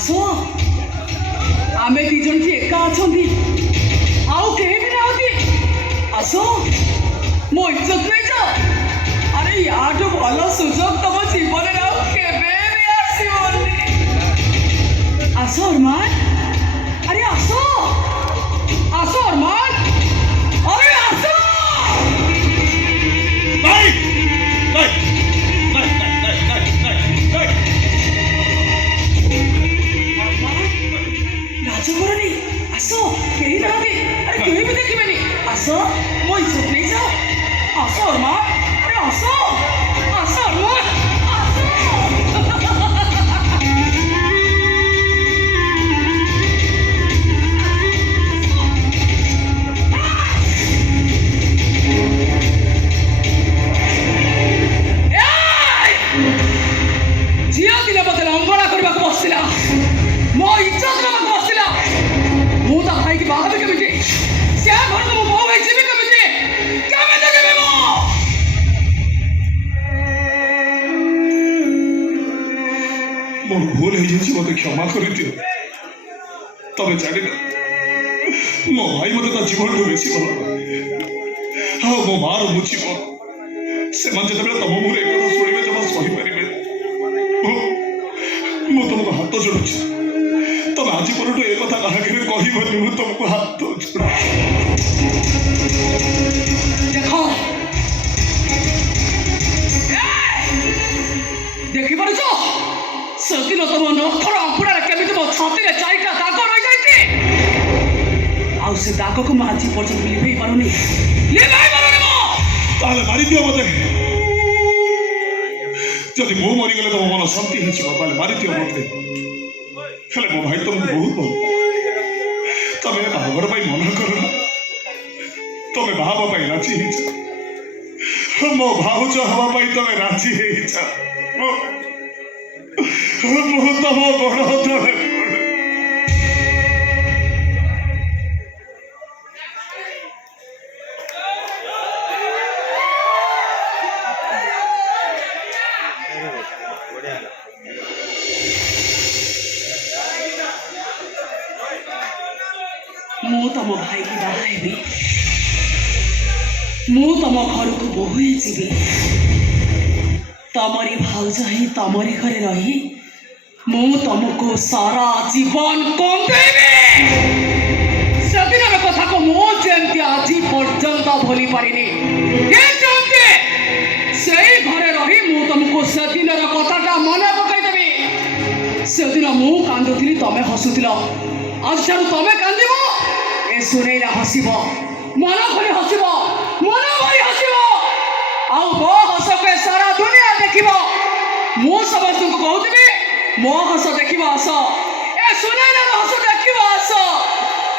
आस आम दीजन की एका अच्छा आउ कहीं भी ना आस मो इज्जत नहीं जा अरे याठू भल सुजोग तुम जीवन आस अरमान अरे आस आस अरमान अरे आस राजकरणी आस कहीं ना अरे कहीं भी देखिए आस मो इज्जत नहीं जा आस अरमान अरे आस आस अरमान मोर भूल हो जाए मत क्षमा कर दियो तबे जाने मो भाई मत जीवन को बेसी भल हाँ मो मार मो जीवन से जो तुम मुझे एक कथा शुणे जमा सही पारे मु तुमको हाथ जोड़ू तुम आज पर एक कथा कह मुझे तुमको हाथ जोड़ देखी पार्छ सेदिन तुम नखर अंकुड़ा केमी मो छाती में चारिटा दाग रही जाए दाग को मुझे आज पर्यटन लिभे पारुनी मारी दियो मत जदि मु मरीगले तुम मन शांति हो मारी दियो मत मो भाई तुमको बहुत भल तुम बाहागर मना कर तुम बाहा राजी मो भाउज हाँपाई तुम राजी तुम बड़ तले मु तम भाई की बाहबी मु तम घर को बोहू जी तमरी भाउज ही तमरी घरे रही मु तुमको सारा जीवन कंदेबी सेदिन कथा को मु जमती आज पर्यंत भूली पारिनी से घरे रही मु तुमको सेदिन कथा मन पकईदेवी सेदिन मु कांदुली तमें हसुल आज तमें कांदब ए सुनेरा हसब मन खोली हसब मन भरी हसब आउ मो हस के सारा दुनिया देखिब मु समस्त को कहूबी मो हस देखिब आस ए सुनेरा हस देखिब आस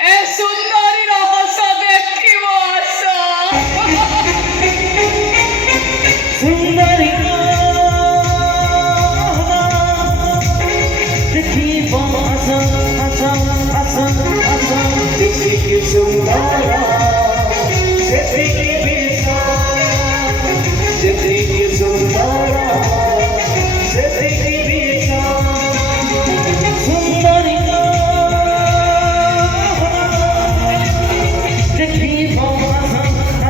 ए सुंदरी हस देखिब आस सुंदरी देखिब आस आस आस आस देखिब सुंदरी